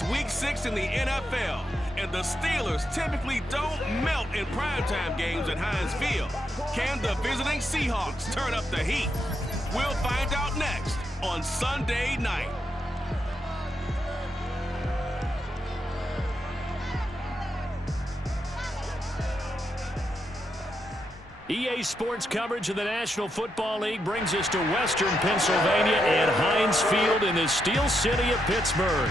It's Week 6 in the NFL, and the Steelers typically don't melt in primetime games at Heinz Field. Can the visiting Seahawks turn up the heat? We'll find out next on Sunday night. EA Sports coverage of the National Football League brings us to Western Pennsylvania and Heinz Field in the Steel City of Pittsburgh.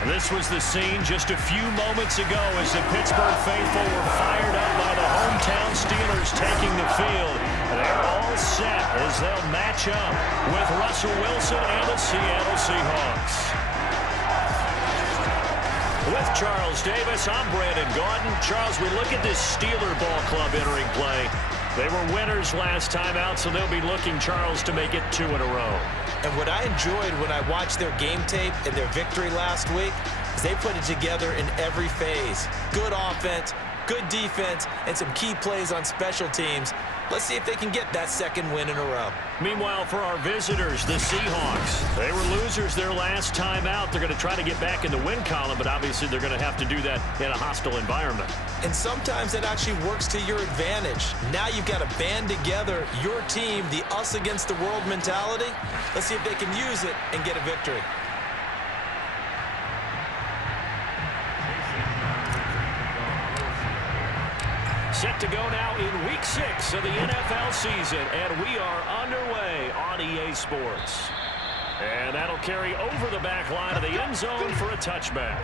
And this was the scene just a few moments ago as the Pittsburgh faithful were fired up by the hometown Steelers taking the field. They're all set as they'll match up with Russell Wilson and the Seattle Seahawks. With Charles Davis, I'm Brandon Gaudin. Charles, we look at this Steeler ball club entering play. They were winners last time out, so they'll be looking, Charles, to make it 2 in a row. And what I enjoyed when I watched their game tape and their victory last week is they put it together in every phase. Good offense, good defense, and some key plays on special teams. Let's see if they can get that second win in a row. Meanwhile, for our visitors, the Seahawks, they were losers their last time out. They're going to try to get back in the win column, but obviously they're going to have to do that in a hostile environment. And sometimes that actually works to your advantage. Now you've got to band together your team, the us against the world mentality. Let's see if they can use it and get a victory. Set to go now in Week 6 of the NFL season, and we are underway on EA Sports. And that'll carry over the back line of the end zone for a touchback.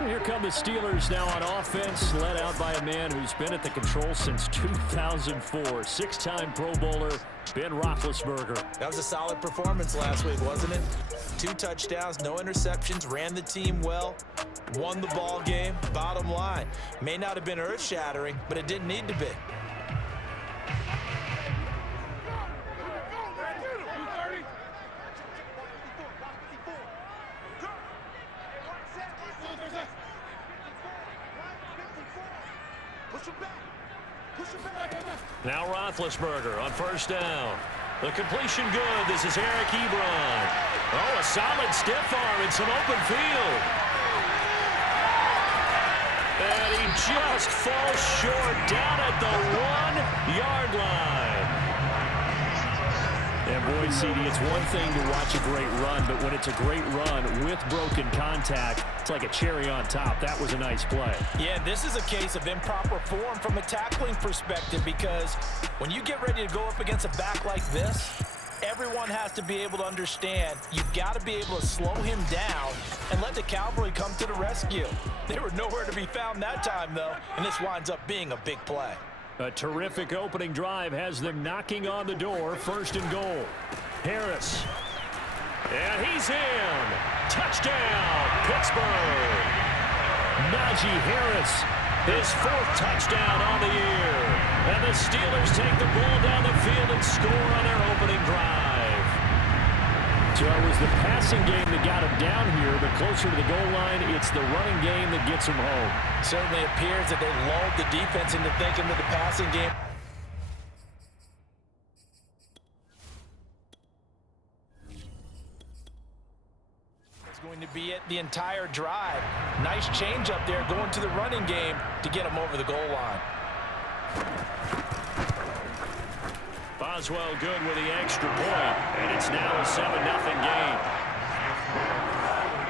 Here come the Steelers now on offense, led out by a man who's been at the control since 2004. Six-time Pro Bowler, Ben Roethlisberger. That was a solid performance last week, wasn't it? 2 touchdowns, no interceptions, ran the team well, won the ball game. Bottom line, may not have been earth-shattering, but it didn't need to be. Now Roethlisberger on first down. The completion good. This is Eric Ebron. Oh, a solid stiff arm in some open field. And he just falls short down at the 1-yard line. And boy, CD, it's one thing to watch a great run, but when it's a great run with broken contact, it's like a cherry on top. That was a nice play. Yeah, this is a case of improper form from a tackling perspective, because when you get ready to go up against a back like this, everyone has to be able to understand you've got to be able to slow him down and let the cavalry come to the rescue. They were nowhere to be found that time, though, and this winds up being a big play. A terrific opening drive has them knocking on the door. First and goal. Harris. And he's in. Touchdown, Pittsburgh. Najee Harris, his 4th touchdown on the year. And the Steelers take the ball down the field and score on their opening drive. So it was the passing game that got him down here, but closer to the goal line, it's the running game that gets him home. Certainly appears that they lulled the defense into thinking that the passing game. It's going to be it the entire drive. Nice change up there going to the running game to get him over the goal line. Boswell good with the extra point, and it's now a 7-0 game.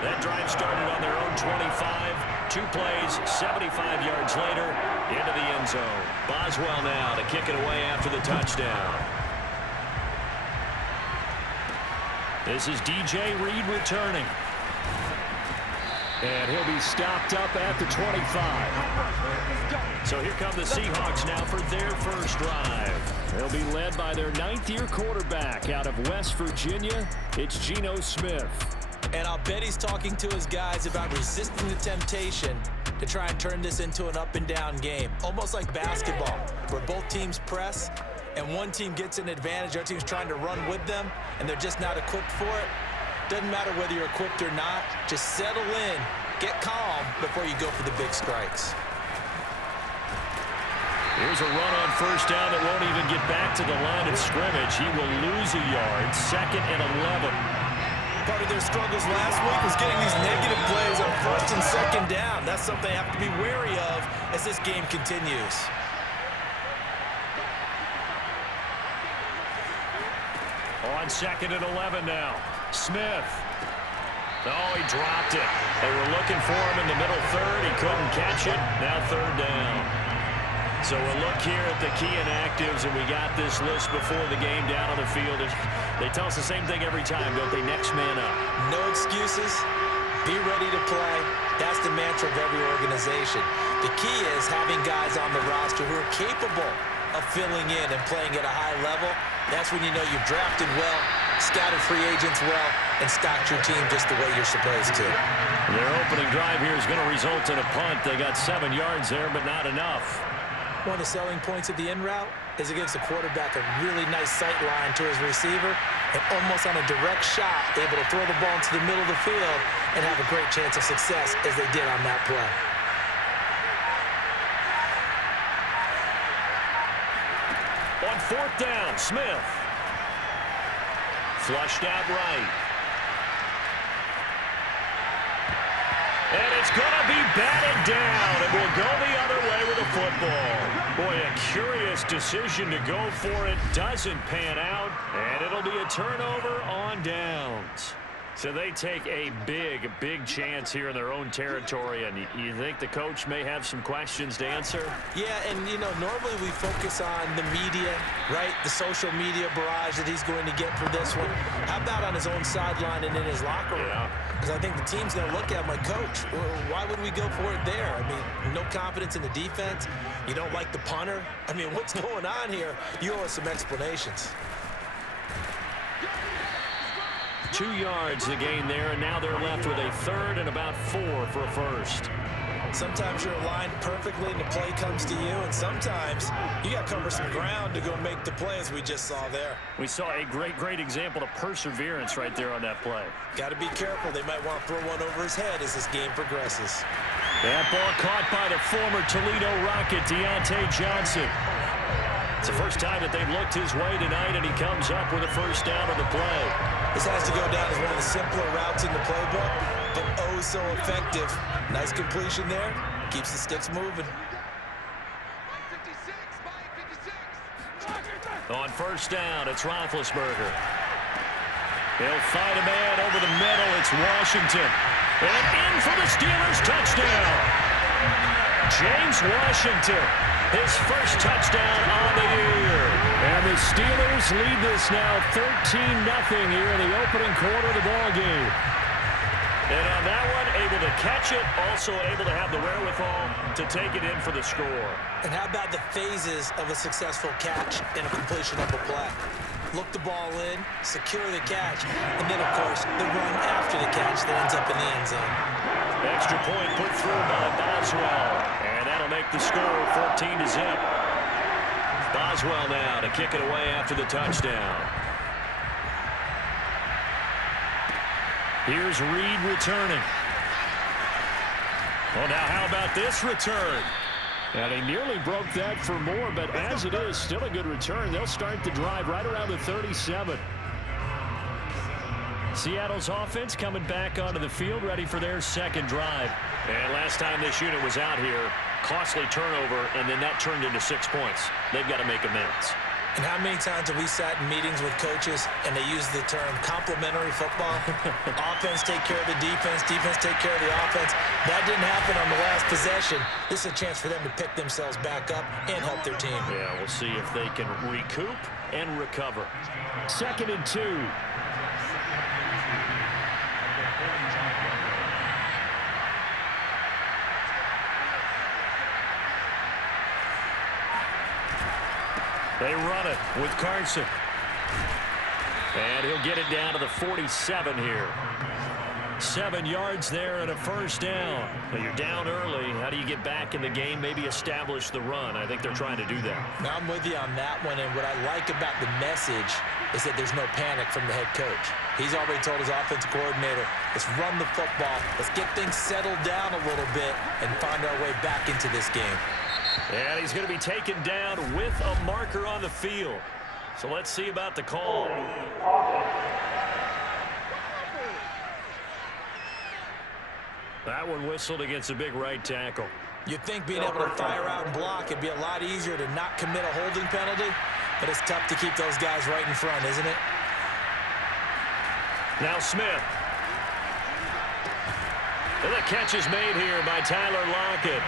That drive started on their own 25. 2 plays, 75 yards later, into the end zone. Boswell now to kick it away after the touchdown. This is DJ Reed returning. And he'll be stopped up at the 25. So here come the Seahawks now for their first drive. They'll be led by their 9th-year quarterback out of West Virginia. It's Geno Smith. And I'll bet he's talking to his guys about resisting the temptation to try and turn this into an up-and-down game. Almost like basketball, where both teams press, and one team gets an advantage, our team's trying to run with them, and they're just not equipped for it. Doesn't matter whether you're equipped or not. Just settle in, get calm before you go for the big strikes. Here's a run on first down that won't even get back to the line of scrimmage. He will lose a yard. 2nd and 11. Part of their struggles last week was getting these negative plays on first and second down. That's something they have to be wary of as this game continues. On 2nd and 11 now. Smith. Oh, he dropped it. They were looking for him in the middle third. He couldn't catch it. Now 3rd down. So we'll look here at the key inactives, and we got this list before the game down on the field. They tell us the same thing every time, don't they? Next man up. No excuses. Be ready to play. That's the mantra of every organization. The key is having guys on the roster who are capable of filling in and playing at a high level. That's when you know you've drafted well, scouted free agents well, and stocked your team just the way you're supposed to. Their opening drive here is going to result in a punt. They got 7 yards there, but not enough. One of the selling points of the in route is it gives the quarterback a really nice sight line to his receiver and almost on a direct shot able to throw the ball into the middle of the field and have a great chance of success as they did on that play. On 4th down, Smith. Flushed out right. And it's going to be batted down, and we'll go the other way with the football. Boy, a curious decision to go for it. Doesn't pan out, and it'll be a turnover on downs. So they take a big, big chance here in their own territory, and you think the coach may have some questions to answer? Yeah, and, you know, normally we focus on the media, right? The social media barrage that he's going to get for this one. How about on his own sideline and in his locker room? Because I think the team's going to look at my coach. Why would we go for it there? I mean, no confidence in the defense. You don't like the punter. I mean, what's going on here? You owe us some explanations. 2 yards the gain there, and now they're left with a 3rd and about 4 for a first. Sometimes you're aligned perfectly and the play comes to you, and sometimes you got to cover some ground to go make the play, as we just saw there. We saw a great example of perseverance right there on that play. Got to be careful. They might want to throw one over his head as this game progresses. That ball caught by the former Toledo Rocket, Deontay Johnson. It's the first time that they've looked his way tonight, and he comes up with a first down on the play. This has to go down as one of the simpler routes in the playbook, but oh so effective. Nice completion there. Keeps the sticks moving. On first down, it's Roethlisberger. He'll find a man over the middle. It's Washington. And in for the Steelers touchdown. James Washington, his first touchdown on the year. And the Steelers lead this now 13-0 here in the opening quarter of the ballgame. And on that one, able to catch it, also able to have the wherewithal to take it in for the score. And how about the phases of a successful catch and a completion of a play? Look the ball in, secure the catch, and then, of course, the run after the catch that ends up in the end zone. Extra point put through by Boswell, and that'll make the score 14-0. Boswell now to kick it away after the touchdown. Here's Reed returning. Well, now how about this return? And he nearly broke that for more, but as it is, still a good return. They'll start the drive right around the 37. Seattle's offense coming back onto the field, ready for their second drive. And last time this unit was out here, costly turnover, and then that turned into 6 points. They've got to make amends. And how many times have we sat in meetings with coaches and they use the term complementary football? Offense take care of the defense, defense take care of the offense. That didn't happen on the last possession. This is a chance for them to pick themselves back up and help their team. Yeah, we'll see if they can recoup and recover. 2nd and 2. They run it with Carson. And he'll get it down to the 47 here. 7 yards there and a first down. Now you're down early. How do you get back in the game? Maybe establish the run. I think they're trying to do that. Now I'm with you on that one, and what I like about the message is that there's no panic from the head coach. He's already told his offensive coordinator, let's run the football, let's get things settled down a little bit and find our way back into this game. And he's going to be taken down with a marker on the field. So let's see about the call. That one whistled against a big right tackle. You'd think being able to fire out and block, it'd be a lot easier to not commit a holding penalty, but it's tough to keep those guys right in front, isn't it? Now Smith. And the catch is made here by Tyler Lockett.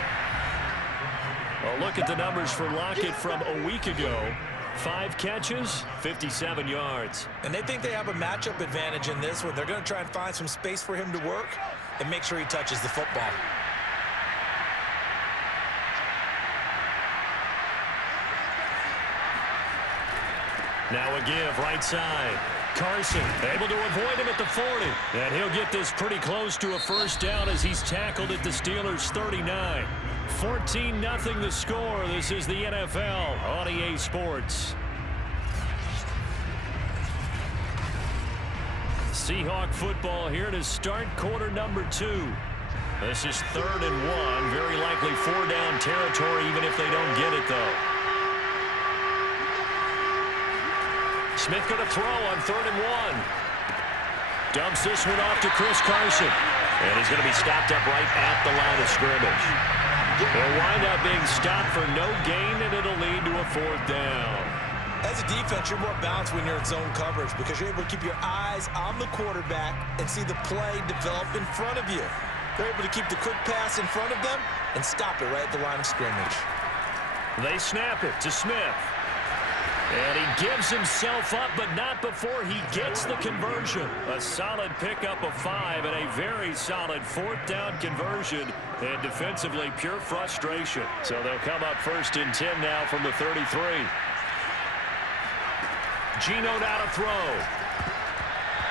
Well, look at the numbers for Lockett from a week ago. 5 catches, 57 yards. And they think they have a matchup advantage in this one. They're going to try and find some space for him to work and make sure he touches the football. Now a give right side. Carson able to avoid him at the 40. And he'll get this pretty close to a first down as he's tackled at the Steelers' 39. 14-0 the score. This is the NFL on EA Sports. Seahawk football here to start quarter number 2. This is 3rd and 1. Very likely 4-down territory even if they don't get it, though. Smith going to throw on 3rd and 1. Dumps this one off to Chris Carson. And he's going to be stopped up right at the line of scrimmage. He'll wind up being stopped for no gain, and it'll lead to a 4th down. As a defense, you're more balanced when you're in zone coverage because you're able to keep your eyes on the quarterback and see the play develop in front of you. They're able to keep the quick pass in front of them and stop it right at the line of scrimmage. They snap it to Smith. And he gives himself up, but not before he gets the conversion. A solid pickup of 5 and a very solid 4th down conversion. And defensively, pure frustration. So they'll come up 1st and 10 now from the 33. Geno now to throw.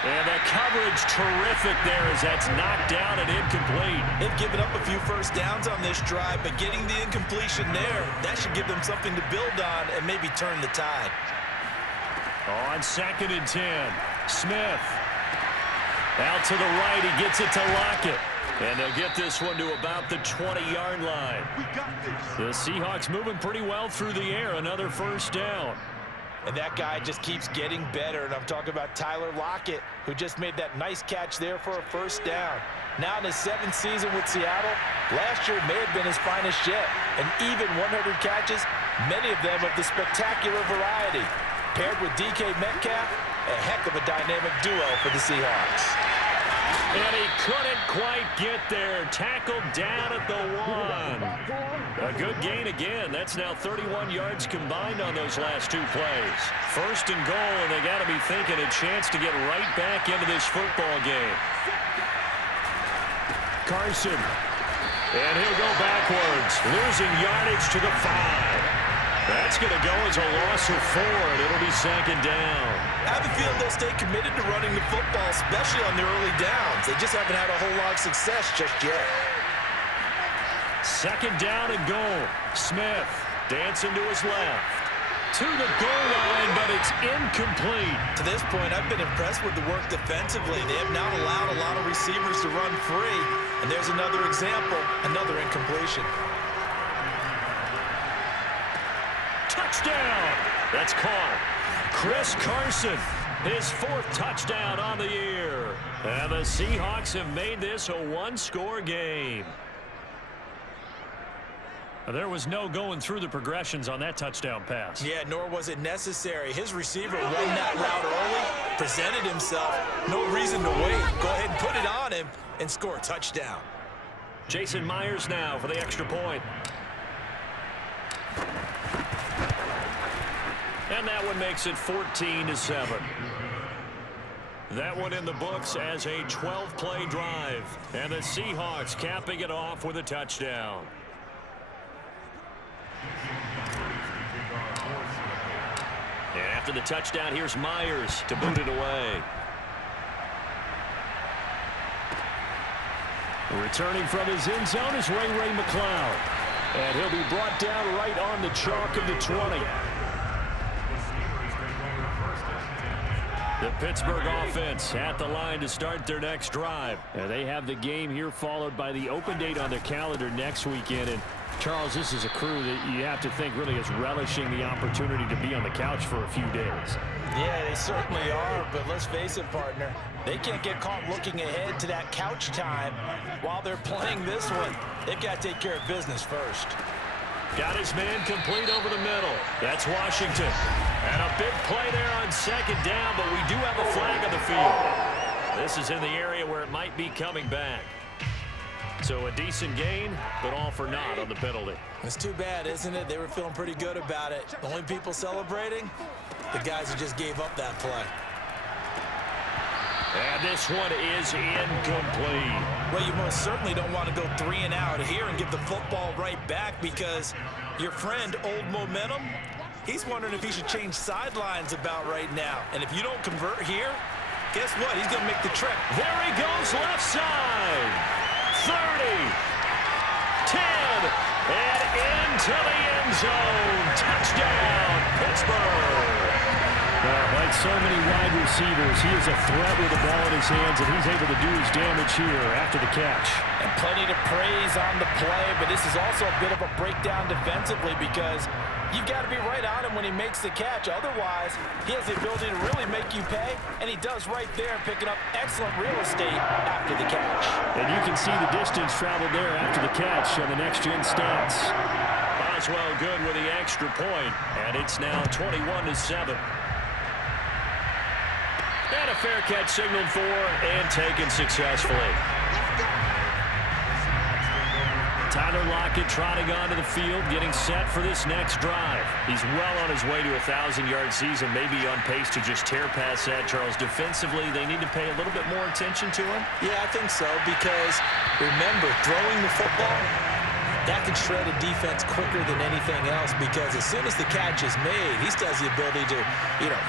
And the coverage terrific there as that's knocked down and incomplete. They've given up a few first downs on this drive, but getting the incompletion there, that should give them something to build on and maybe turn the tide. On 2nd and 10, Smith. Out to the right, he gets it to Lockett. And they'll get this one to about the 20-yard line. The Seahawks moving pretty well through the air. Another first down. And that guy just keeps getting better. And I'm talking about Tyler Lockett, who just made that nice catch there for a first down. Now in his 7th season with Seattle, last year may have been his finest yet. And even 100 catches, many of them of the spectacular variety. Paired with DK Metcalf, a heck of a dynamic duo for the Seahawks. And he couldn't quite get there. Tackled down at the 1. A good gain again. That's now 31 yards combined on those last 2 plays. 1st and goal, and they got to be thinking a chance to get right back into this football game. Carson. And he'll go backwards, losing yardage to the 5. That's going to go as a loss of 4, and it'll be 2nd down. I have a feeling they'll stay committed to running the football, especially on the early downs. They just haven't had a whole lot of success just yet. 2nd down and goal. Smith dancing to his left. To the goal line, but it's incomplete. To this point, I've been impressed with the work defensively. They have not allowed a lot of receivers to run free. And there's another example, another incompletion. Touchdown! That's caught. Chris Carson, his 4th touchdown on the year. And the Seahawks have made this a 1-score game. There was no going through the progressions on that touchdown pass. Yeah, nor was it necessary. His receiver won that route early, presented himself. No reason to wait. Go ahead and put it on him and score a touchdown. Jason Myers now for the extra point. And that one makes it 14-7. That one in the books as a 12-play drive. And the Seahawks capping it off with a touchdown. And after the touchdown, here's Myers to boot it away. Returning from his end zone is Ray McCloud. And he'll be brought down right on the chalk of the 20. The Pittsburgh offense at the line to start their next drive. And they have the game here followed by the open date on their calendar next weekend. And Charles, this is a crew that you have to think really is relishing the opportunity to be on the couch for a few days. Yeah, they certainly are, but let's face it, partner. They can't get caught looking ahead to that couch time while they're playing this one. They've got to take care of business first. Got his man complete over the middle. That's Washington. And a big play there on second down, but we do have a flag on the field. This is in the area where it might be coming back. So a decent gain, but all for naught on the penalty. It's too bad, isn't it? They were feeling pretty good about it. The only people celebrating, the guys who just gave up that play. And this one is incomplete. Well, you most certainly don't want to go 3 and out here and give the football right back, because your friend, Old Momentum, he's wondering if he should change sidelines about right now. And if you don't convert here, guess what? He's going to make the trip. There he goes, left side. 30, 10, and into the end zone. Touchdown, Pittsburgh. Like so many wide receivers, he is a threat with the ball in his hands, and he's able to do his damage here after the catch. And plenty to praise on the play, but this is also a bit of a breakdown defensively, because you've got to be right on him when he makes the catch. Otherwise, he has the ability to really make you pay, and he does right there, picking up excellent real estate after the catch. And you can see the distance traveled there after the catch on the next-gen stats. Boswell good with the extra point, and it's now 21-7. And a fair catch signaled for and taken successfully. Tyler Lockett trotting onto the field, getting set for this next drive. He's well on his way to a 1,000-yard season, maybe on pace to just tear past that, Charles. Defensively, they need to pay a little bit more attention to him. Yeah, I think so, because remember, throwing the football, that can shred a defense quicker than anything else, because as soon as the catch is made, he still has the ability to,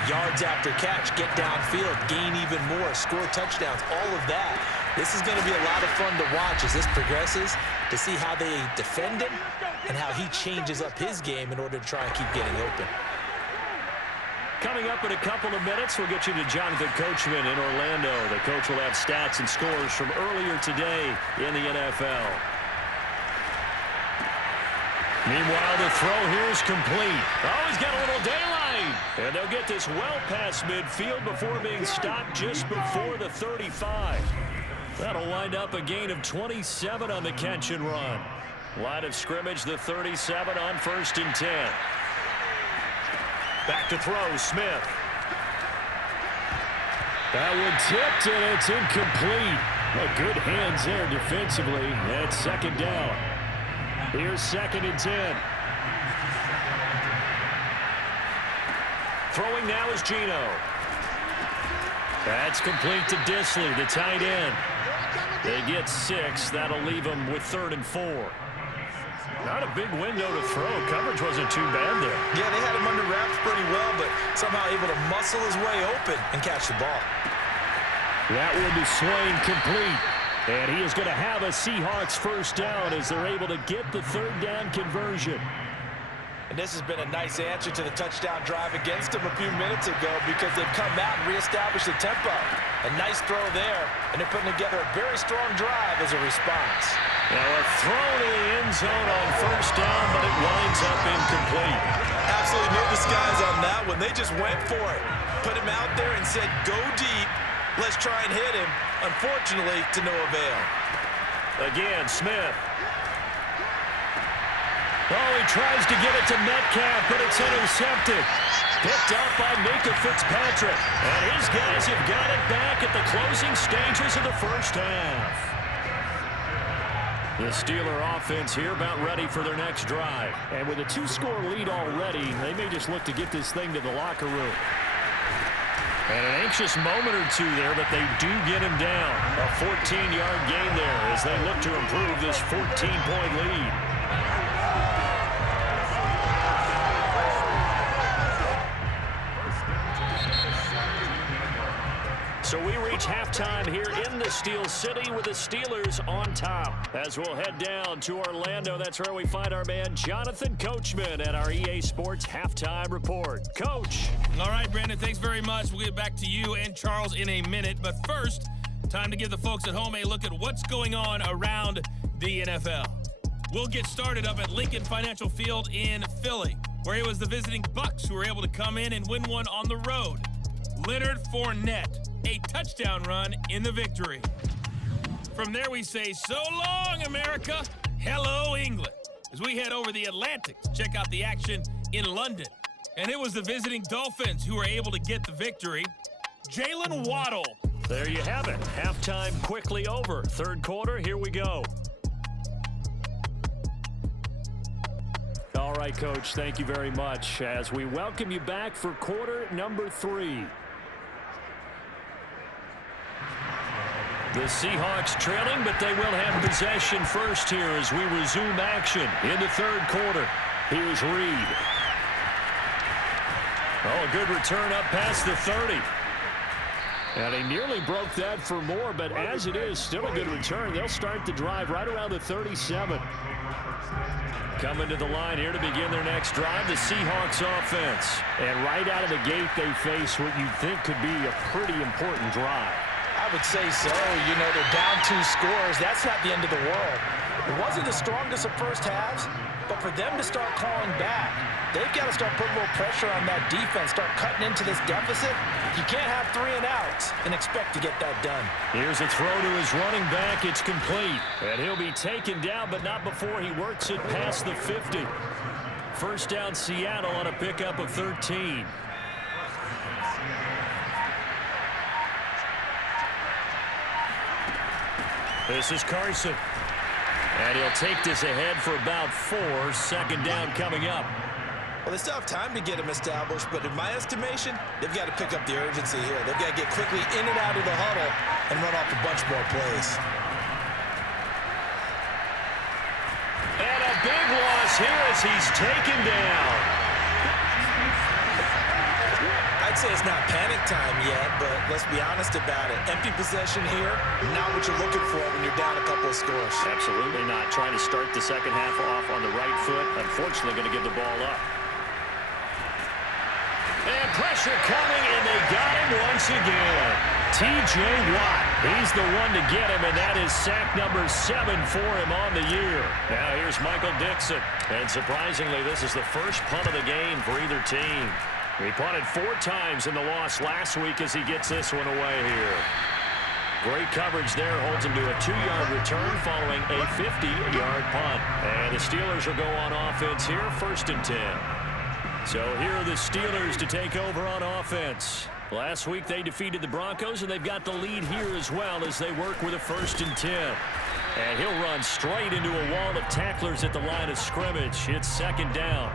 yards after catch, get downfield, gain even more, score touchdowns, all of that. This is going to be a lot of fun to watch as this progresses, to see how they defend him and how he changes up his game in order to try and keep getting open. Coming up in a couple of minutes, we'll get you to Jonathan Coachman in Orlando. The coach will have stats and scores from earlier today in the NFL. Meanwhile, the throw here is complete. Oh, he's got a little daylight. And they'll get this well past midfield before being stopped just before the 35. That'll wind up a gain of 27 on the catch and run. Line of scrimmage, the 37 on 1st and 10. Back to throw, Smith. That one tipped, and it's incomplete. Good hands there defensively. That's second down. Here's 2nd and 10. Throwing now is Geno. That's complete to Disley, the tight end. They get 6. That'll leave them with 3rd and 4. Not a big window to throw. Coverage wasn't too bad there. Yeah, they had him under wraps pretty well, but somehow able to muscle his way open and catch the ball. That one to Swain, complete. And he is going to have a Seahawks first down as they're able to get the 3rd down conversion. And this has been a nice answer to the touchdown drive against them a few minutes ago, because they've come out and reestablished the tempo. A nice throw there, and they're putting together a very strong drive as a response. Now a throw to the end zone on 1st down, but it winds up incomplete. Absolutely no disguise on that one. They just went for it. Put him out there and said, go deep. Let's try and hit him. Unfortunately, to no avail. Again, Smith. Oh, he tries to get it to Metcalf, but it's intercepted. Picked up by Minka Fitzpatrick. And his guys have got it back at the closing stages of the first half. The Steeler offense here about ready for their next drive. And with a 2-score lead already, they may just look to get this thing to the locker room. And an anxious moment or two there, but they do get him down. A 14-yard gain there as they look to improve this 14-point lead. So we reach halftime here in the Steel City with the Steelers on top. As we'll head down to Orlando, that's where we find our man Jonathan Coachman at our EA Sports Halftime Report. Coach. All right, Brandon, thanks very much. We'll get back to you and Charles in a minute. But first, time to give the folks at home a look at what's going on around the NFL. We'll get started up at Lincoln Financial Field in Philly, where it was the visiting Bucks who were able to come in and win one on the road. Leonard Fournette, a touchdown run in the victory. From there we say, so long, America. Hello, England. As we head over the Atlantic to check out the action in London. And it was the visiting Dolphins who were able to get the victory. Jalen Waddle. There you have it. Halftime quickly over. Third quarter, here we go. All right, Coach, thank you very much as we welcome you back for quarter number 3. The Seahawks trailing, but they will have possession first here as we resume action in the third quarter. Here's Reed. Oh, a good return up past the 30. And he nearly broke that for more, but as it is, still a good return. They'll start the drive right around the 37. Coming to the line here to begin their next drive, the Seahawks offense. And right out of the gate, they face what you'd think could be a pretty important drive. I would say so. You know, they're down 2 scores. That's not the end of the world. It wasn't the strongest of first halves, but for them to start clawing back, they've got to start putting a little pressure on that defense, start cutting into this deficit. You can't have 3 and outs and expect to get that done. Here's a throw to his running back. It's complete. And he'll be taken down, but not before he works it past the 50. First down, Seattle on a pickup of 13. This is Carson. And he'll take this ahead for about 4. Second down coming up. Well, they still have time to get him established, but in my estimation, they've got to pick up the urgency here. They've got to get quickly in and out of the huddle and run off a bunch more plays. And a big loss here as he's taken down. I'd say it's not panic time yet, but let's be honest about it. Empty possession here, not what you're looking for when you're down a couple of scores. Absolutely not. Trying to start the second half off on the right foot. Unfortunately, going to give the ball up. And pressure coming, and they got him once again. T.J. Watt, he's the one to get him, and that is sack number 7 for him on the year. Now here's Michael Dixon. And surprisingly, this is the first punt of the game for either team. He punted 4 times in the loss last week as he gets this one away here. Great coverage there, holds him to a 2-yard return following a 50-yard punt. And the Steelers will go on offense here, 1st and 10. So here are the Steelers to take over on offense. Last week they defeated the Broncos, and they've got the lead here as well as they work with a 1st and 10. And he'll run straight into a wall of tacklers at the line of scrimmage. It's 2nd down.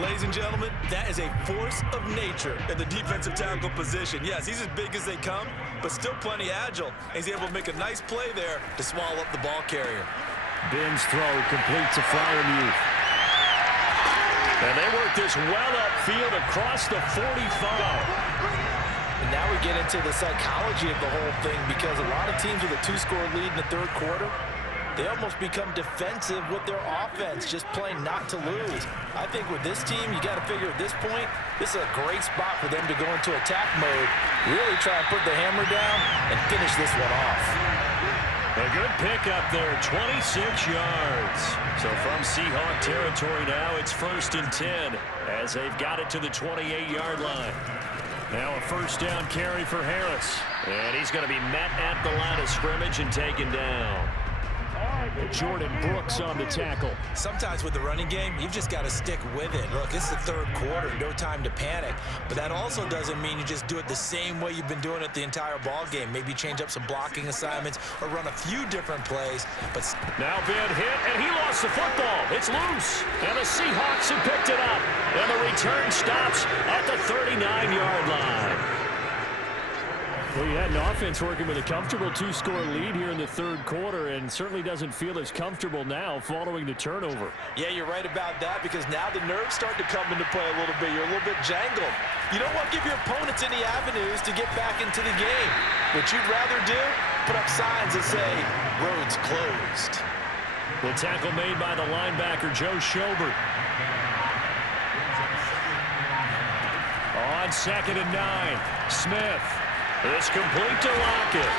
Ladies and gentlemen, that is a force of nature in the defensive tackle position. Yes, he's as big as they come, but still plenty agile. And he's able to make a nice play there to swallow up the ball carrier. Ben's throw complete to Freiermuth. And they work this well upfield across the 45. And now we get into the psychology of the whole thing, because a lot of teams with a 2-score lead in the third quarter, they almost become defensive with their offense, just playing not to lose. I think with this team, you got to figure at this point, this is a great spot for them to go into attack mode, really try and put the hammer down and finish this one off. A good pickup there, 26 yards. So from Seahawk territory now, it's 1st and 10 as they've got it to the 28-yard line. Now a 1st down carry for Harris. And he's going to be met at the line of scrimmage and taken down. Jordan Brooks on the tackle. Sometimes with the running game, you've just got to stick with it. Look, it's the third quarter, no time to panic. But that also doesn't mean you just do it the same way you've been doing it the entire ball game. Maybe change up some blocking assignments or run a few different plays. But now Ben hit, and he lost the football. It's loose, and the Seahawks have picked it up. And the return stops at the 39-yard line. Well, you had an offense working with a comfortable 2-score lead here in the third quarter, and certainly doesn't feel as comfortable now following the turnover. Yeah, you're right about that, because now the nerves start to come into play a little bit. You're a little bit jangled. You don't want to give your opponents any avenues to get back into the game. What you'd rather do, put up signs that say, roads closed. The tackle made by the linebacker, Joe Schobert. On 2nd and 9, Smith. It's complete to Lockett.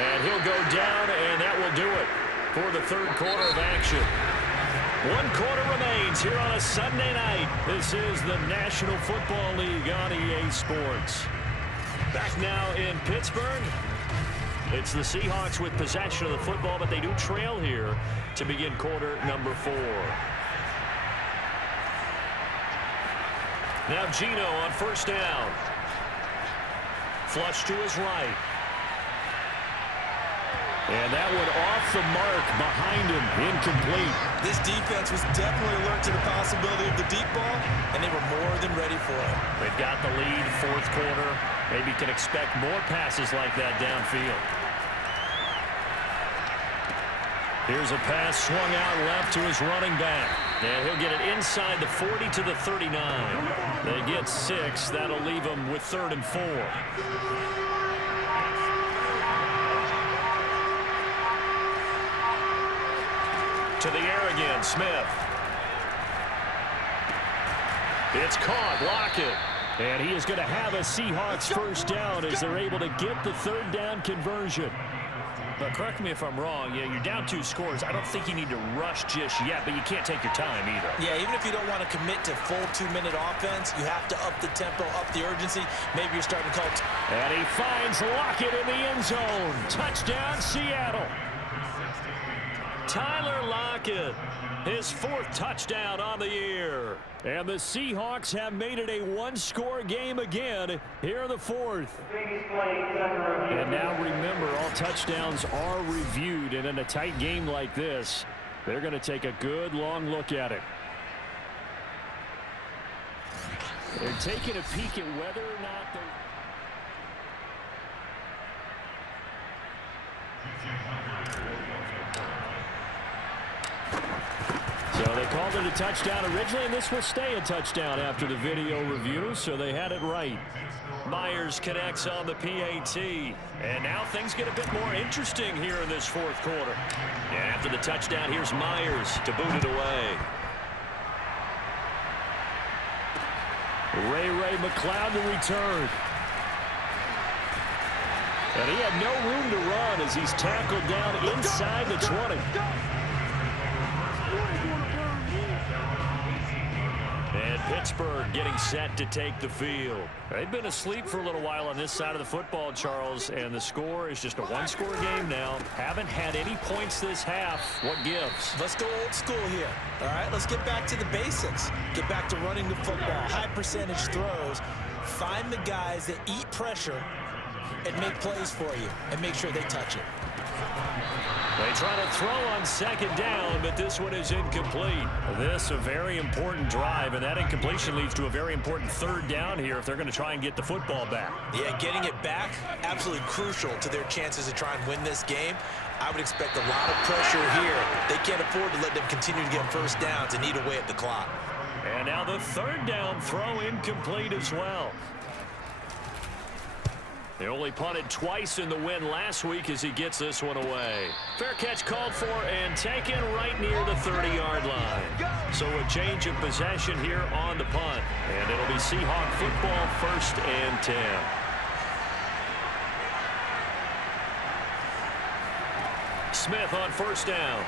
And he'll go down, and that will do it. for the third quarter of action. 1 quarter remains here on a Sunday night. This is the National Football League on EA Sports. Back now in Pittsburgh. It's the Seahawks with possession of the football, but they do trail here to begin quarter number 4. Now Gino on first down. Flush to his right. And that one off the mark behind him, incomplete. This defense was definitely alert to the possibility of the deep ball, and they were more than ready for it. They've got the lead, fourth quarter. Maybe can expect more passes like that downfield. Here's a pass swung out left to his running back. And he'll get it inside the 40 to the 39. They get 6. That'll leave them with 3rd and 4. To the air again, Smith. It's caught, Lockett. And he is going to have a Seahawks first down as they're able to get the 3rd down conversion. But correct me if I'm wrong, you're down 2 scores. I don't think you need to rush just yet, but you can't take your time either. Yeah, even if you don't want to commit to full 2-minute offense, you have to up the tempo, up the urgency. Maybe you're starting to call. And he finds Lockett in the end zone. Touchdown, Seattle. Tyler Lockett, his 4th touchdown on the year. And the Seahawks have made it a 1-score game again here in the 4th. And now remember, all touchdowns are reviewed, and in a tight game like this, they're going to take a good long look at it. They're taking a peek at whether or not they're... So they called it a touchdown originally, and this will stay a touchdown after the video review, so they had it right. Myers connects on the PAT, and now things get a bit more interesting here in this 4th quarter. And after the touchdown, here's Myers to boot it away. Ray McLeod to return. And he had no room to run as he's tackled down inside the 20. And Pittsburgh getting set to take the field. They've been asleep for a little while on this side of the football, Charles, and the score is just a 1-score game now. Haven't had any points this half. What gives? Let's go old school here. All right, let's get back to the basics. Get back to running the football, high percentage throws. Find the guys that eat pressure and make plays for you and make sure they touch it. They try to throw on 2nd down, but this one is incomplete. This a very important drive, and that incompletion leads to a very important 3rd down here if they're going to try and get the football back. Yeah, getting it back, absolutely crucial to their chances to try and win this game. I would expect a lot of pressure here. They can't afford to let them continue to get first downs and eat away at the clock. And now the 3rd down throw incomplete as well. They only punted twice in the win last week as he gets this one away. Fair catch called for and taken right near the 30-yard line. So a change of possession here on the punt. And it'll be Seahawk football 1st and 10. Smith on first down.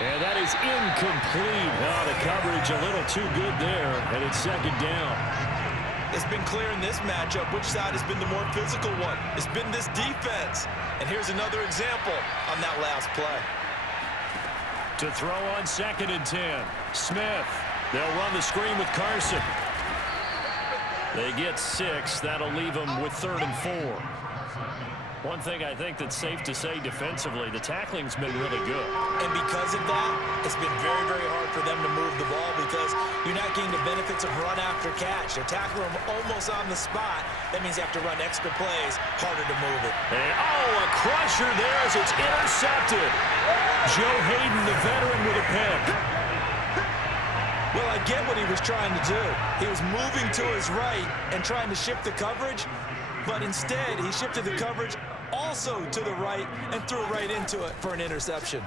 And that is incomplete. Oh, the coverage a little too good there, and it's 2nd down. It's been clear in this matchup which side has been the more physical one. It's been this defense. And here's another example on that last play. To throw on 2nd and 10. Smith. They'll run the screen with Carson. They get 6. That'll leave them with 3rd and 4. One thing I think that's safe to say defensively, the tackling's been really good. And because of that, it's been very, very hard for them to move the ball because you're not getting the benefits of run after catch. They're tackling them almost on the spot. That means you have to run extra plays, harder to move it. And, a crusher there as it's intercepted. Joe Hayden, the veteran, with a pick. Well, I get what he was trying to do. He was moving to his right and trying to shift the coverage, but instead he shifted the coverage also to the right and threw right into it for an interception.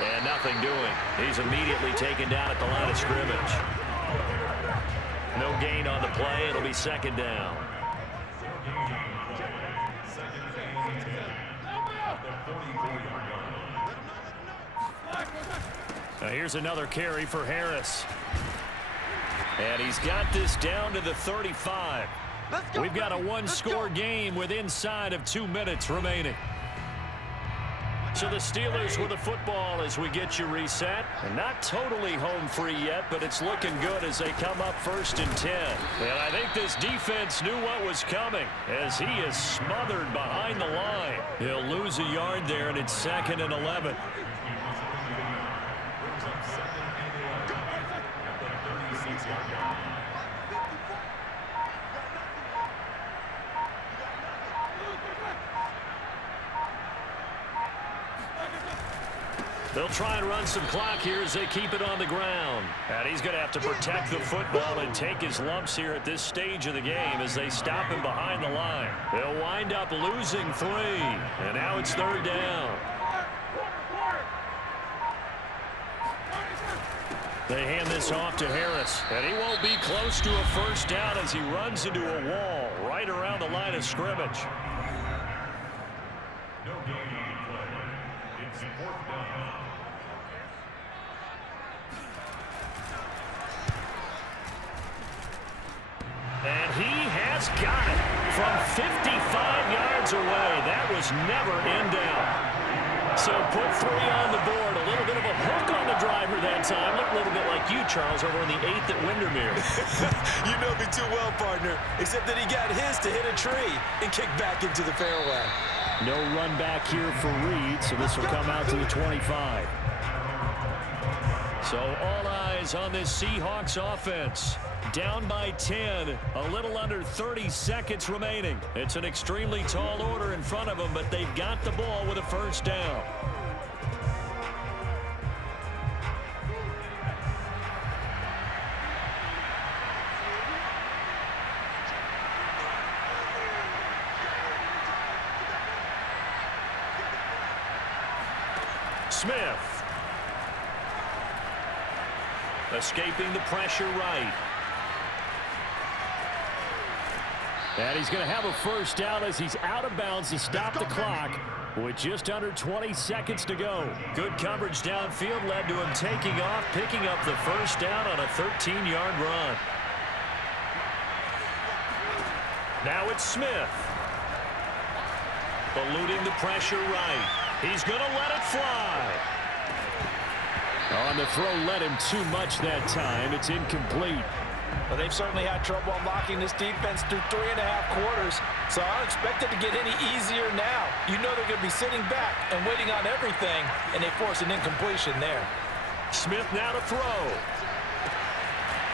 And nothing doing. He's immediately taken down at the line of scrimmage. No gain on the play. It'll be 2nd down. Now here's another carry for Harris. And he's got this down to the 35. We've got a one-score game with inside of 2 minutes remaining. So the Steelers with the football as we get you reset. And not totally home free yet, but it's looking good as they come up 1st and 10. And I think this defense knew what was coming as he is smothered behind the line. He'll lose a yard there, and it's 2nd and 11. They'll try and run some clock here as they keep it on the ground. And he's going to have to protect the football and take his lumps here at this stage of the game as they stop him behind the line. They'll wind up losing 3. And now it's 3rd down. They hand this off to Harris. And he won't be close to a 1st down as he runs into a wall right around the line of scrimmage. No gain on the play. It's 4th down. And he has got it from 55 yards away. That was never in down. So put 3 on the board. A little bit of a hook on the driver that time. Looked a little bit like you, Charles, over on the 8th at Windermere. You know me too well, partner, except that he got his to hit a tree and kick back into the fairway. No run back here for Reed, so this will come out to the 25. So all eyes on this Seahawks offense. Down by 10, a little under 30 seconds remaining. It's an extremely tall order in front of them, but they've got the ball with a 1st down. Smith. Escaping the pressure right. And he's going to have a 1st down as he's out of bounds to stop the clock with just under 20 seconds to go. Good coverage downfield led to him taking off, picking up the 1st down on a 13-yard run. Now it's Smith. Eluding the pressure right. He's going to let it fly. On the throw, led him too much that time. It's incomplete. Well, they've certainly had trouble unlocking this defense through 3.5 quarters, so I don't expect it to get any easier now. You know they're going to be sitting back and waiting on everything, and they force an incompletion there. Smith now to throw.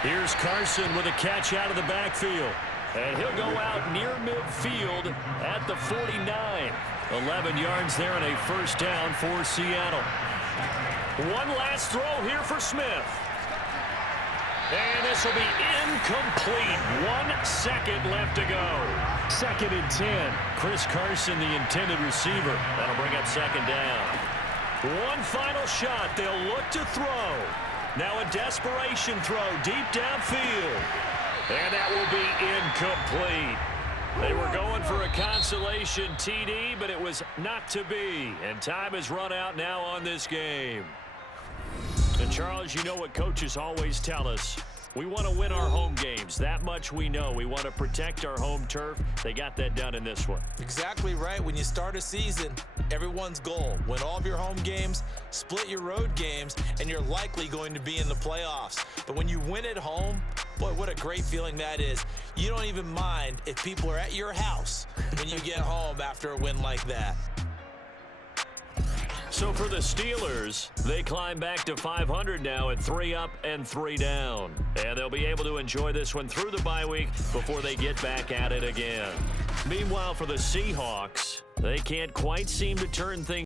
Here's Carson with a catch out of the backfield. And he'll go out near midfield at the 49. 11 yards there and a 1st down for Seattle. One last throw here for Smith. And this will be incomplete. 1 second left to go. 2nd and 10. Chris Carson, the intended receiver. That'll bring up 2nd down. One final shot. They'll look to throw. Now a desperation throw deep downfield. And that will be incomplete. They were going for a consolation TD, but it was not to be. And time has run out now on this game. And Charles, you know what coaches always tell us. We want to win our home games. That much we know. We want to protect our home turf. They got that done in this one. Exactly right. When you start a season, everyone's goal: win all of your home games, split your road games, and you're likely going to be in the playoffs. But when you win at home, boy, what a great feeling that is. You don't even mind if people are at your house when you get home after a win like that. So for the Steelers, they climb back to 500 now at 3 up and 3 down. And they'll be able to enjoy this one through the bye week before they get back at it again. Meanwhile, for the Seahawks, they can't quite seem to turn things